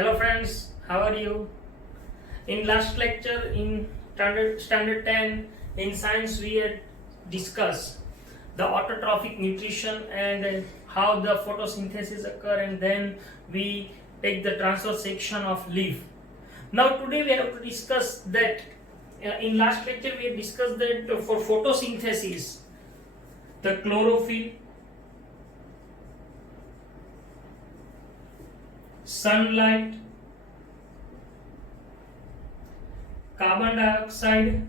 Hello friends, how are you? In last lecture in standard 10 in science we had discussed the autotrophic nutrition and how the photosynthesis occur, and then we take the transverse section of leaf. Now today we have to discuss that in last lecture we had discussed that for photosynthesis the chlorophyll, sunlight, carbon dioxide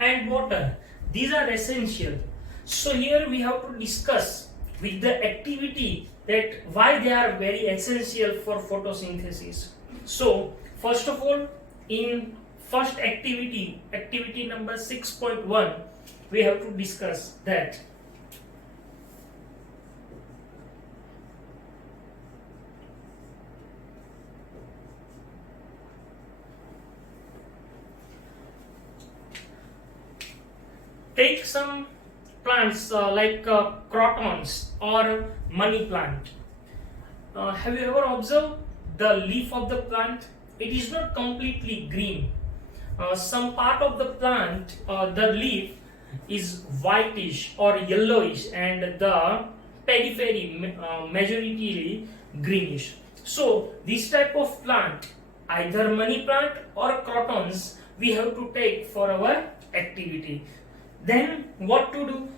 and water, these are essential. So here we have to discuss with the activity that why they are very essential for photosynthesis. So first of all, in first activity number 6.1, we have to discuss that take some plants like crotons or money plant. Have you ever observed the leaf of the plant? It is not completely green. Some part of the plant, the leaf is whitish or yellowish, and the periphery majority greenish. So this type of plant, either money plant or crotons, we have to take for our activity. Then what to do?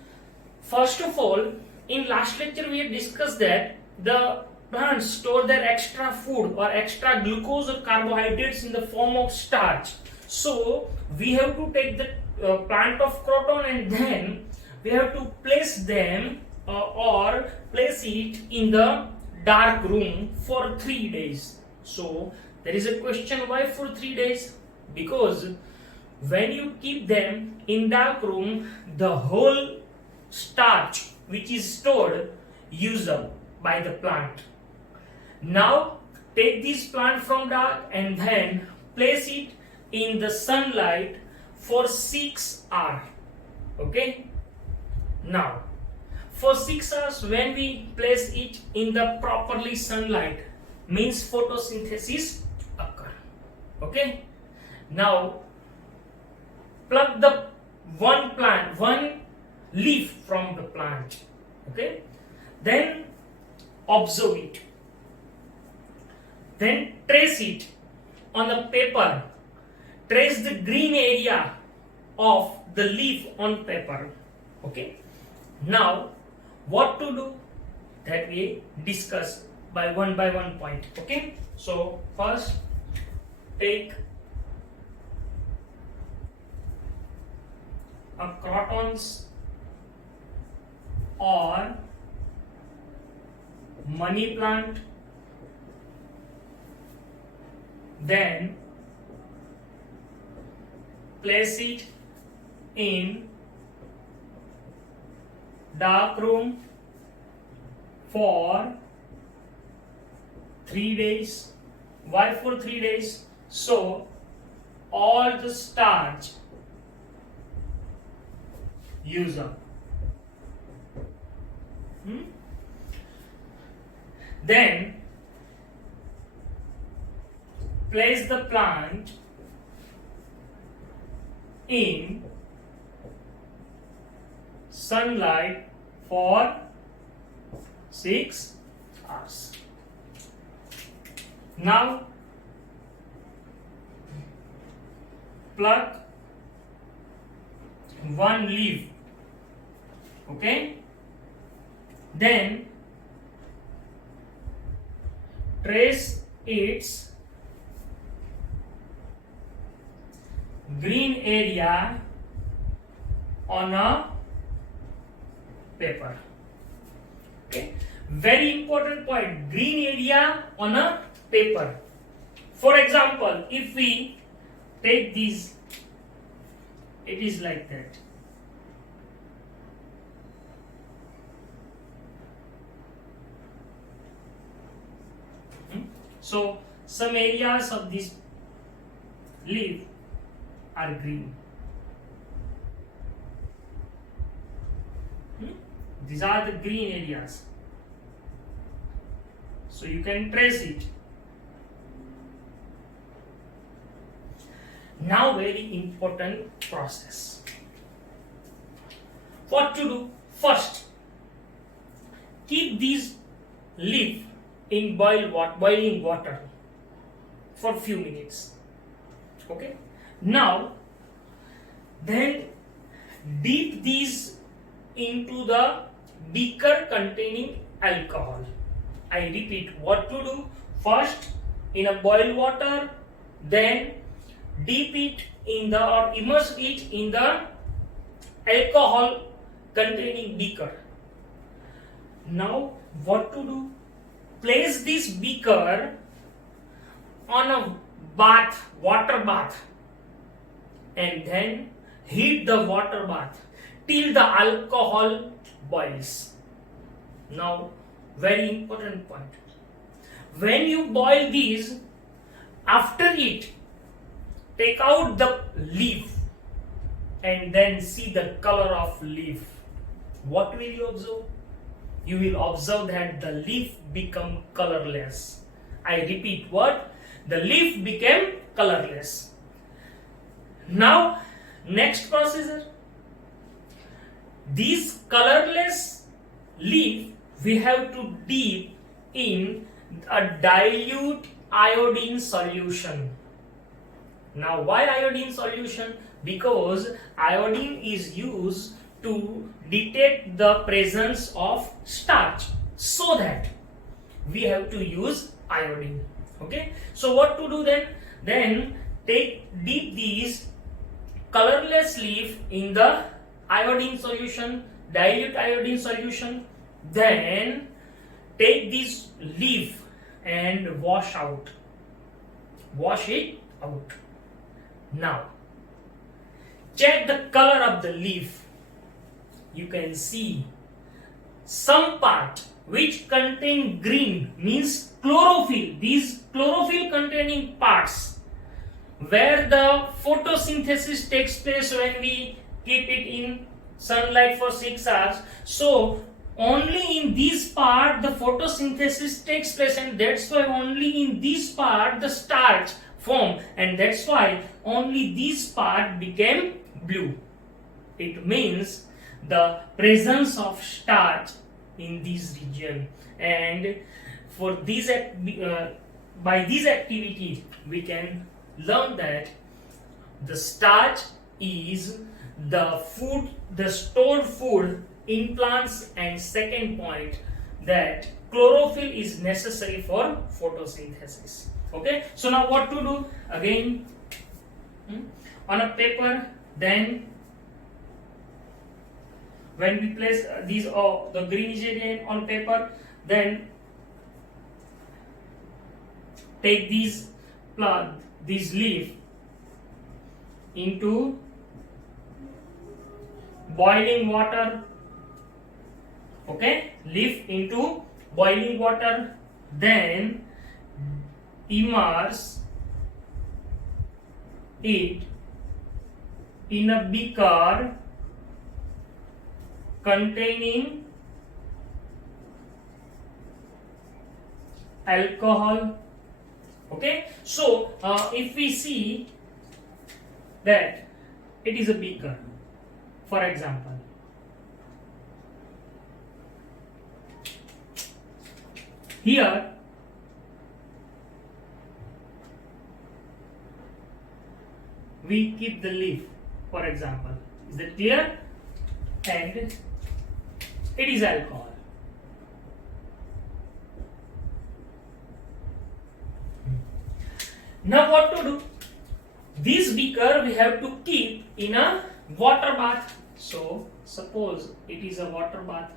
First of all, in last lecture we had discussed that the plants store their extra food or extra glucose or carbohydrates in the form of starch. So we have to take the plant of croton and then we have to place them or place it in the dark room for 3 days. So there is a question, why for 3 days? Because when you keep them in dark room, the whole starch which is stored used up by the plant. Now take this plant from dark and then place it in the sunlight for 6 hours. Okay. Now for 6 hours, when we place it in the properly sunlight, means photosynthesis occur. Okay. Now pluck the one leaf from the plant. Okay. Then observe it. Then trace it on the paper. Trace the green area of the leaf on paper. Okay. Now what to do? That we discuss by one point. Okay. So first take a crotons or money plant, then place it in dark room for 3 days. Why for 3 days? So all the starch use up. Then place the plant in sunlight for 6 hours. Now pluck one leaf. Okay. Then trace its green area on a paper. Okay. Very important point, green area on a paper. For example, if we take these, it is like that. So some areas of this leaf are green. These are the green areas. So you can trace it. Now very important process. What to do? First, keep these leaf in boiling water for few minutes. Okay. Now, then dip these into the beaker containing alcohol. I repeat, what to do? First, in a boiled water, then dip it in the or immerse it in the alcohol containing beaker. Now, what to do? Place this beaker on a water bath, and then heat the water bath till the alcohol boils. Now, very important point. When you boil these, after it, take out the leaf and then see the color of leaf. What will you observe? You will observe that the leaf become colorless. I repeat, what? The leaf became colorless. Now, next procedure. This colorless leaf we have to dip in a dilute iodine solution. Now, why iodine solution? Because iodine is used to detect the presence of starch, so that we have to use iodine. Okay, so what to do then? Then dip these colorless leaf in the iodine solution, dilute iodine solution, then take this leaf and wash it out. Now, check the color of the leaf. You can see some part which contain green, means chlorophyll. These chlorophyll containing parts where the photosynthesis takes place when we keep it in sunlight for 6 hours. So only in this part the photosynthesis takes place, and that's why only in this part the starch form, and that's why only this part became blue. It means the presence of starch in this region, and for this by this activity we can learn that the starch is the food, the stored food in plants, and second point, that chlorophyll is necessary for photosynthesis. Okay, so now what to do? Again, on a paper, then when we place these the greenish area on paper, then take these leaf into boiling water. Okay, leaf into boiling water, then immerse it in a beaker containing alcohol. Okay, so if we see that it is a beaker, for example, here we keep the leaf, for example. Is that clear? And it is alcohol. Now what to do? This beaker we have to keep in a water bath. So suppose it is a water bath.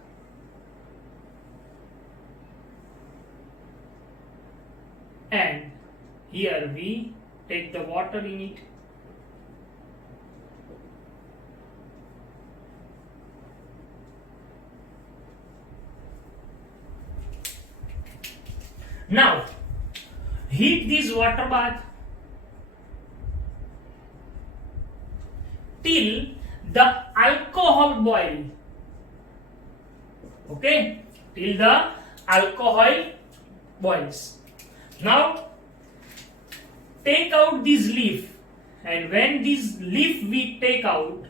And here we take the water in it. Now, heat this water bath till the alcohol boil. Okay, till the alcohol boils. Now, take out this leaf and when this leaf we take out,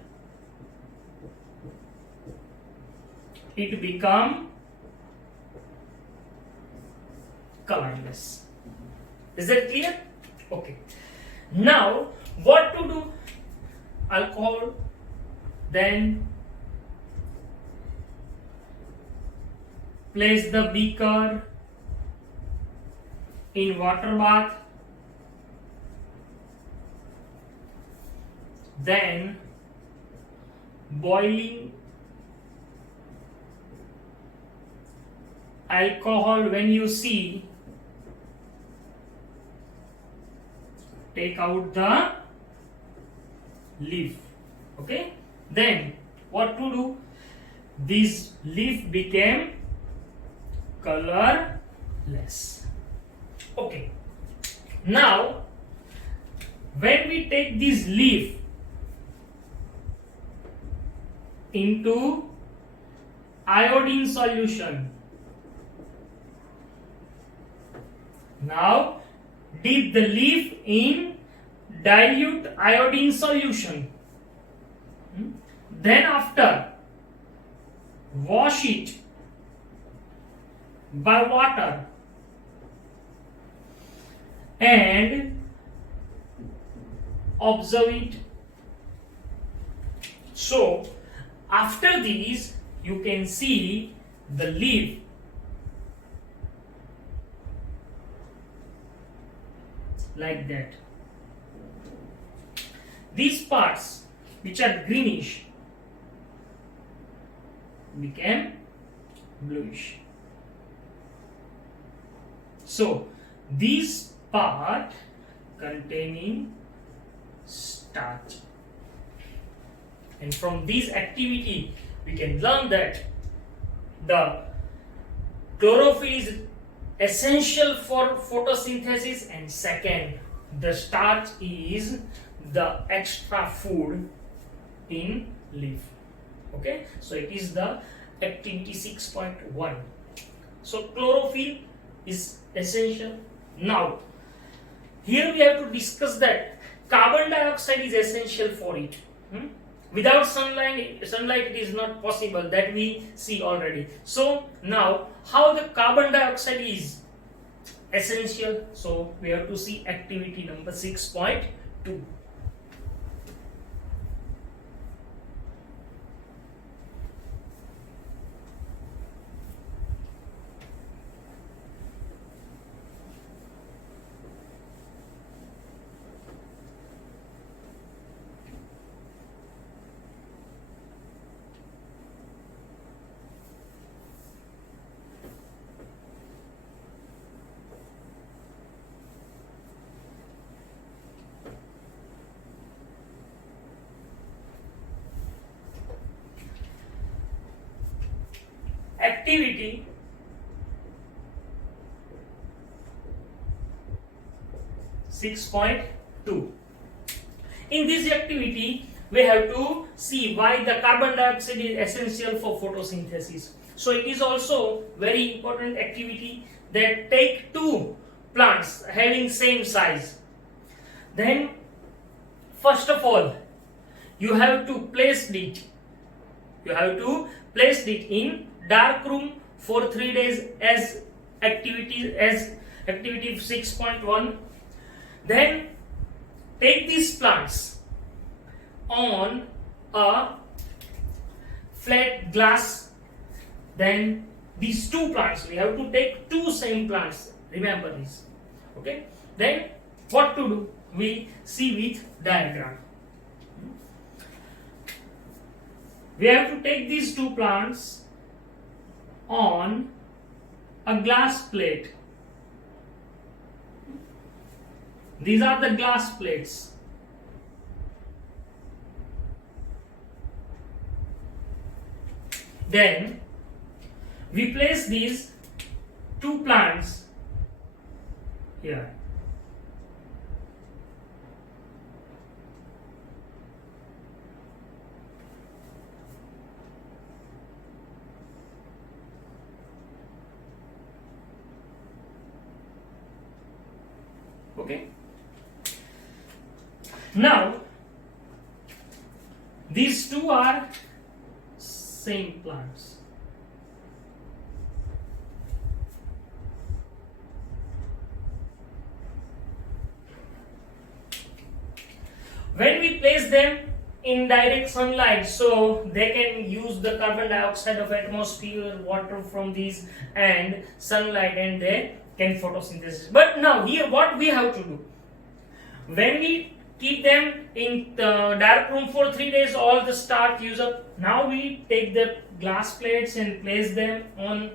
it become colorless. Is that clear? Okay. Now what to do? Alcohol, then place the beaker in water bath, then boiling alcohol. When you see, take out the leaf. Okay, then what to do? This leaf became colorless. Okay, now when we take this leaf into iodine solution, now dip the leaf in dilute iodine solution, then after wash it by water and observe it. So after these you can see the leaf like that. These parts which are greenish became bluish. So this part containing starch, and from this activity we can learn that the chlorophyll is essential for photosynthesis, and second, the starch is the extra food in leaf. Okay, so it is the activity 6.1. So chlorophyll is essential. Now here we have to discuss that carbon dioxide is essential for it. Without sunlight it is not possible, that we see already. So now how the carbon dioxide is essential, so we have to see activity number 6.2. Activity (6.2). In this activity, we have to see why the carbon dioxide is essential for photosynthesis. So it is also very important activity that take two plants having same size. Then first of all, you have to place it. You have to place it in dark room for 3 days as activity 6.1. Then take these plants on a flat glass. Then these two plants, we have to take two same plants, remember this. Okay, then what to do? We see with diagram. We have to take these two plants on a glass plate. These are the glass plates. Then we place these two plants here. Okay. Now these two are same plants. When we place them in direct sunlight, so they can use the carbon dioxide of atmosphere, water from these and sunlight, and they can photosynthesis. But now here what we have to do, when we keep them in the dark room for 3 days, all the starch use up. Now we take the glass plates and place them on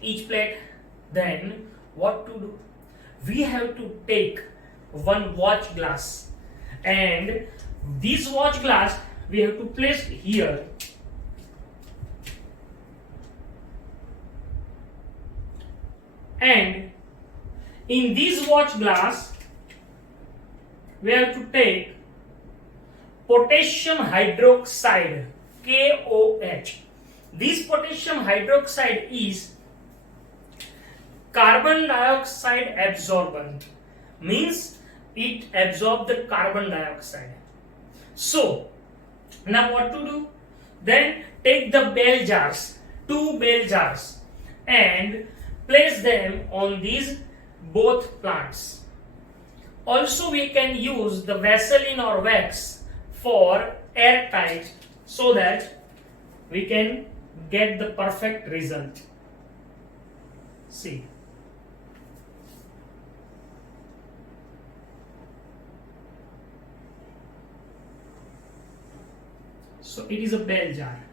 each plate. Then what to do, we have to take one watch glass, and this watch glass we have to place here, and in this watch glass we have to take potassium hydroxide, KOH. This potassium hydroxide is carbon dioxide absorbent, means it absorbs the carbon dioxide. So now what to do, then take the bell jars, 2 bell jars, and place them on these both plants. Also we can use the Vaseline or wax for airtight, so that we can get the perfect result. See, so it is a bell jar.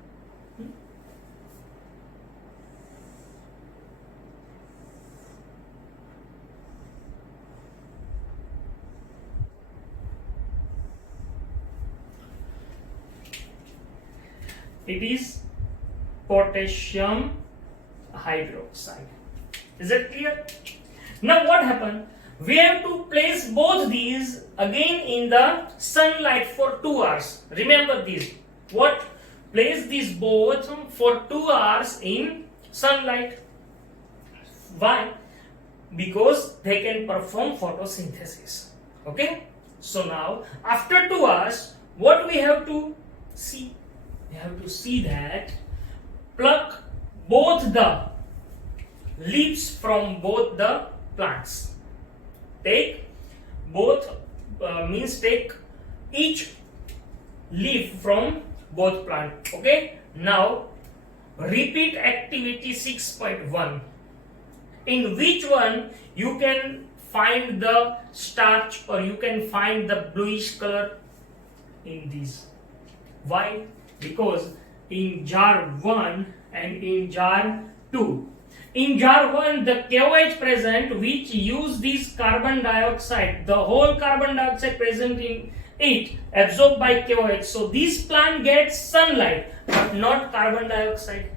It is potassium hydroxide. Is it clear? Now what happened? We have to place both these again in the sunlight for 2 hours. Remember this. What? Place these both for 2 hours in sunlight. Why? Because they can perform photosynthesis. Okay? So now after 2 hours, what we have to see? We have to see that pluck both the leaves from both the plants. Take both, means take each leaf from both plants. Okay. Now repeat activity 6.1, in which one you can find the starch or you can find the bluish color in these. Why? Because in jar 1 and in jar 2, in jar 1 the KOH present, which use this carbon dioxide, the whole carbon dioxide present in it absorbed by KOH. So this plant gets sunlight but not carbon dioxide.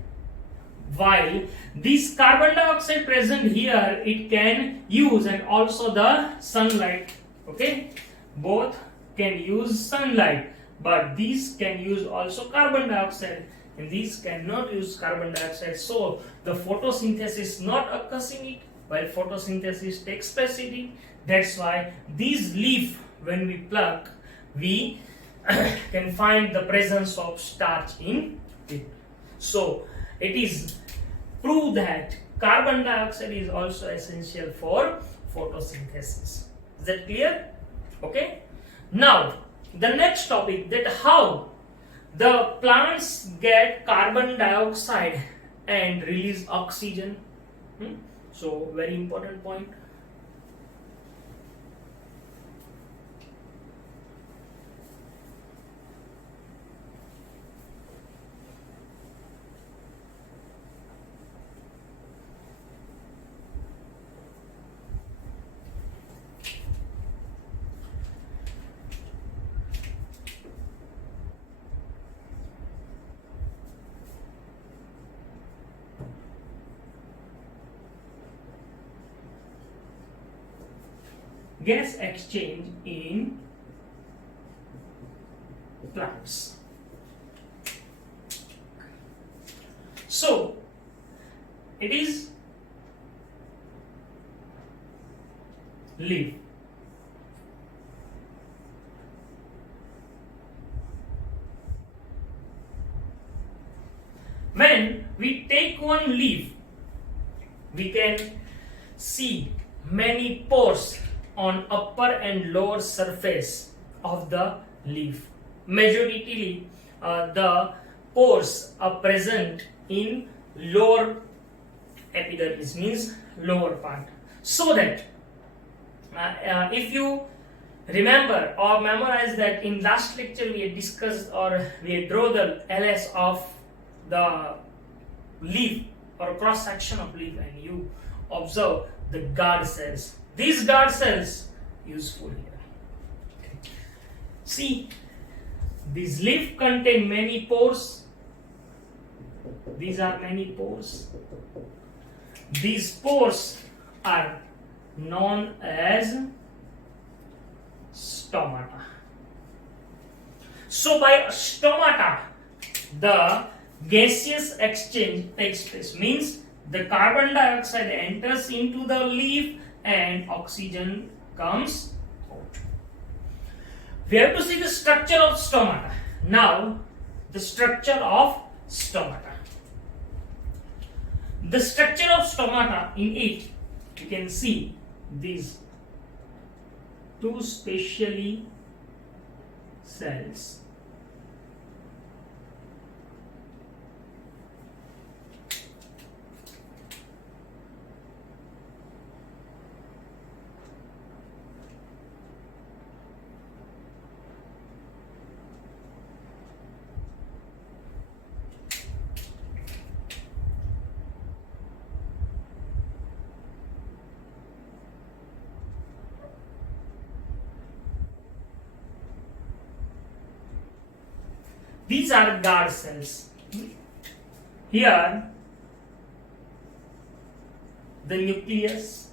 While this carbon dioxide present here, it can use and also the sunlight. Okay, both can use sunlight, but these can use also carbon dioxide, and these cannot use carbon dioxide. So the photosynthesis not occurs in it, while photosynthesis takes place in it. That's why these leaf, when we pluck, we can find the presence of starch in it. So it is proved that carbon dioxide is also essential for photosynthesis. Is that clear? Okay. Now the next topic, that how the plants get carbon dioxide and release oxygen. So very important point. Gas exchange in plants. So it is leaf. one leaf, we can see many pores on upper and lower surface of the leaf. Majority the pores are present in lower epidermis, means lower part. So that if you remember or memorize that in last lecture we had discussed or we draw the LS of the leaf or cross section of leaf, and you observe the guard cells. These guard cells useful here. Okay. See, these leaf contain many pores. These are many pores. These pores are known as stomata. So by stomata, the gaseous exchange takes place, means the carbon dioxide enters into the leaf and oxygen comes out. We have to see the structure of stomata. Now, the structure of stomata. The structure of stomata, in it, you can see these two spatially cells. These are guard cells. Here, the nucleus,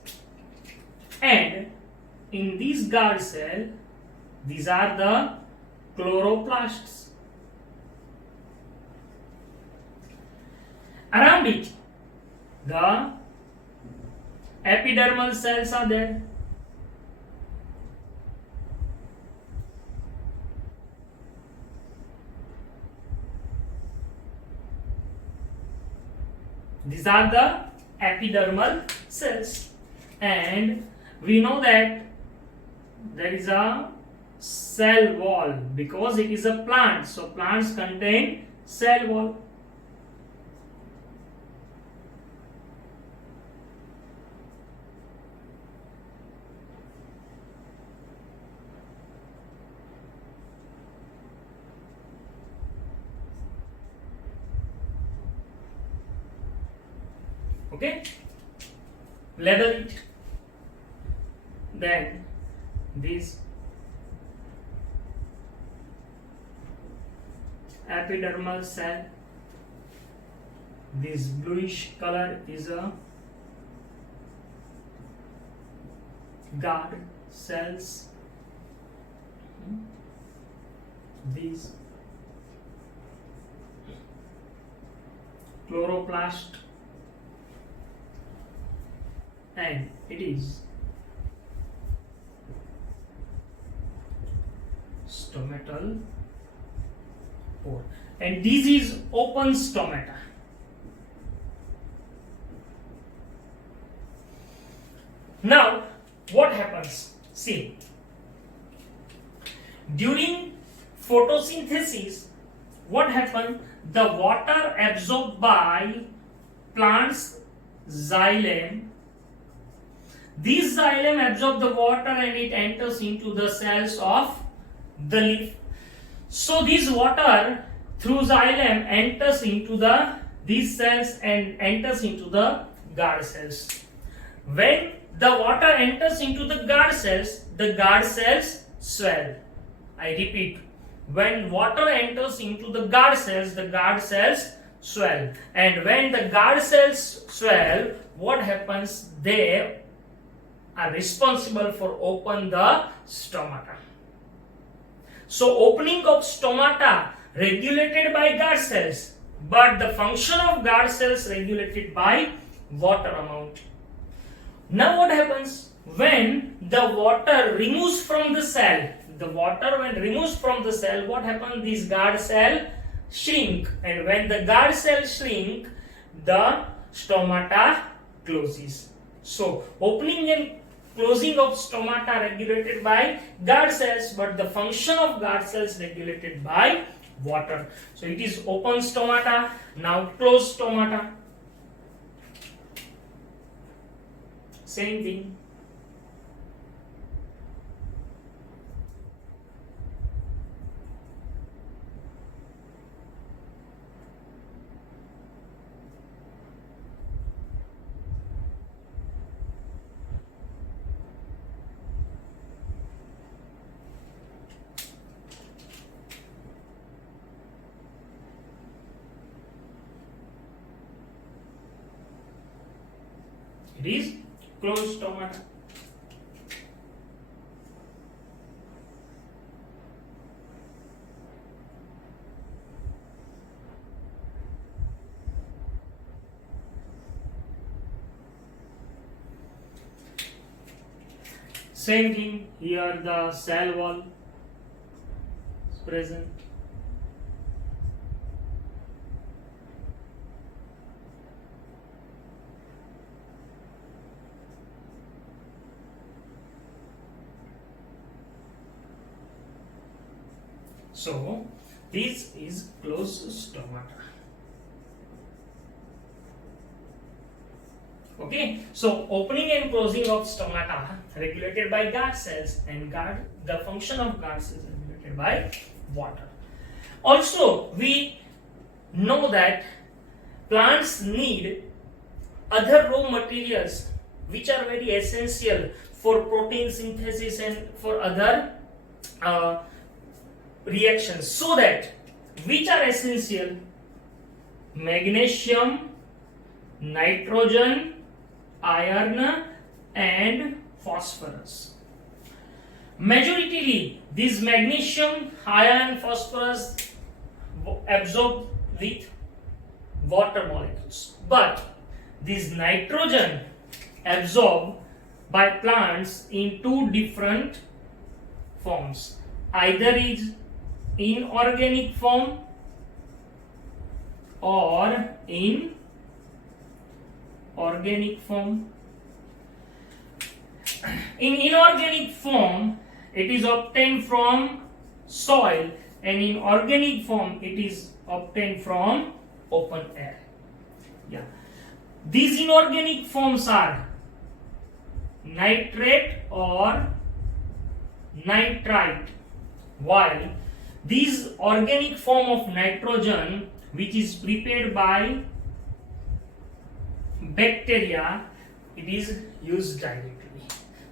and in this guard cell, these are the chloroplasts. Around it, the epidermal cells are there. These are the epidermal cells, and we know that there is a cell wall because it is a plant. So plants contain cell wall. Okay, label it. Then this epidermal cell, this bluish color is a guard cells. These chloroplast, and it is stomatal pore, and this is open stomata. Now what happens? See, during photosynthesis, what happens? The water absorbed by plants xylem, this xylem absorbs the water and it enters into the cells of the leaf. So this water through xylem enters into these cells and enters into the guard cells. When the water enters into the guard cells swell. I repeat, when water enters into the guard cells swell. And when the guard cells swell, what happens? They are responsible for open the stomata. So opening of stomata regulated by guard cells, but the function of guard cells regulated by water amount. Now what happens? When the water removes from the cell, what happens? These guard cell shrink, and when the guard cell shrink, the stomata closes. So opening and closing of stomata regulated by guard cells, but the function of guard cells regulated by water. So it is open stomata, now closed stomata. Same thing. It is closed stomata. Same thing here, the cell wall is present. So this is closed stomata. Okay, so opening and closing of stomata regulated by guard cells, and the function of guard cells regulated by water. Also, we know that plants need other raw materials which are very essential for protein synthesis and for other reactions. So that which are essential? Magnesium, nitrogen, iron and phosphorus. Majoritarily these magnesium, iron, phosphorus absorb with water molecules, but this nitrogen absorbed by plants in two different forms. Either is in organic form or in organic form. In inorganic form, it is obtained from soil, and in organic form, it is obtained from open air. Yeah. These inorganic forms are nitrate or nitrite, while this organic form of nitrogen, which is prepared by bacteria, it is used directly.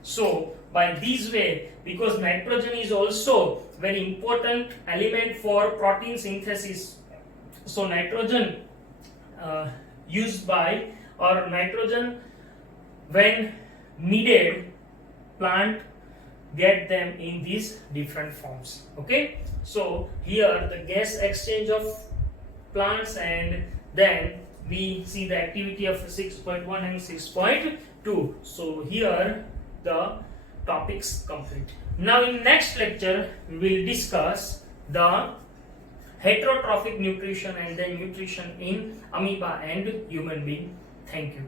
So by this way, because nitrogen is also very important element for protein synthesis, so nitrogen used by, or nitrogen when needed, plant get them in these different forms. Okay, so here the gas exchange of plants, and then we see the activity of 6.1 and 6.2. So here the topics complete. Now in next lecture we will discuss the heterotrophic nutrition and then nutrition in amoeba and human being. Thank you.